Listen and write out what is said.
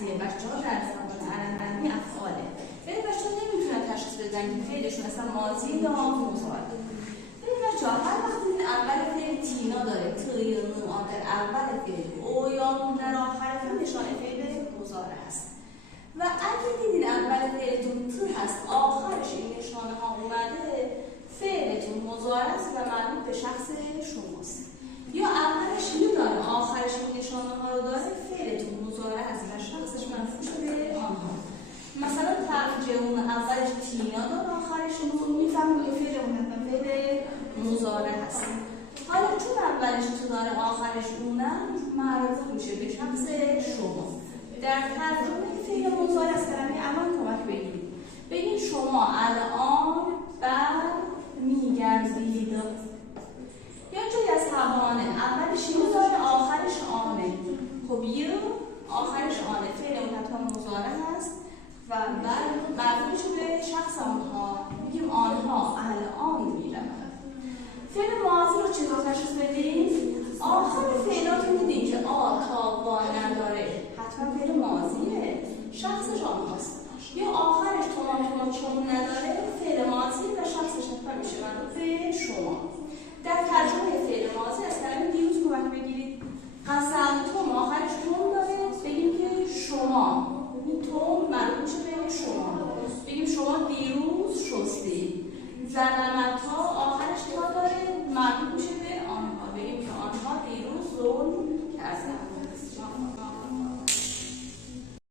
اصلی بچه‌ها در زبان عربی افعاله. ولی بچه‌ها نمیتونن تشخیص بدن که فعلشون اصلا ماضی یا مضارع. ولی بچه‌ها هر وقت این اول فعل تینا داره ت یا نو در اول فعل او یا در آخر فعل نشانه فعل مضارع است. و اگه دیدین اول فعلتون ت هست آخرش این نشانه ها اومده، فعلتون مضارع است و مربوط به شخص شماست. یا اولش نو داره آخرش این نشانه ها رو داره، فعلتون مضارع است و شخصش مرفوع شده آنها. مثلا ترجمون اولش تینا داره آخرش نو، میفهمیم که فعلمون حتما فعل مضارع هست. حالا چون اولش تو داره آخرش اونم مربوط میشه به شخص شما. در ترجمه فعل مضارع است الان کمک بگیرید. بگید شما الان بر میگردید. یا جایی از حوانه اولش یو داره آخرش آنه. خب یو آخرش آنه، فعل اون حتما مضارع هست و بعد مربوط به شخص آنها. میگیم آنها الان میرن. فعل ماضی رو چطور تشخیص بدیم؟ آخر فعلاتون دیدین که آ تا با نداره حتما فعل ماضیه، شخصش آنهاست. یا آخرش تومان چون نداره فعل ماضی و شخصش حتما میشه مربوط به شما. در ترجمه فعل ماضی از کلمه دیروز کمک بگیرید. قسمتم آخرش توم داره، بگیم که شما، این توم مربوط به شما. بگیم شما دیروز شستید. زنم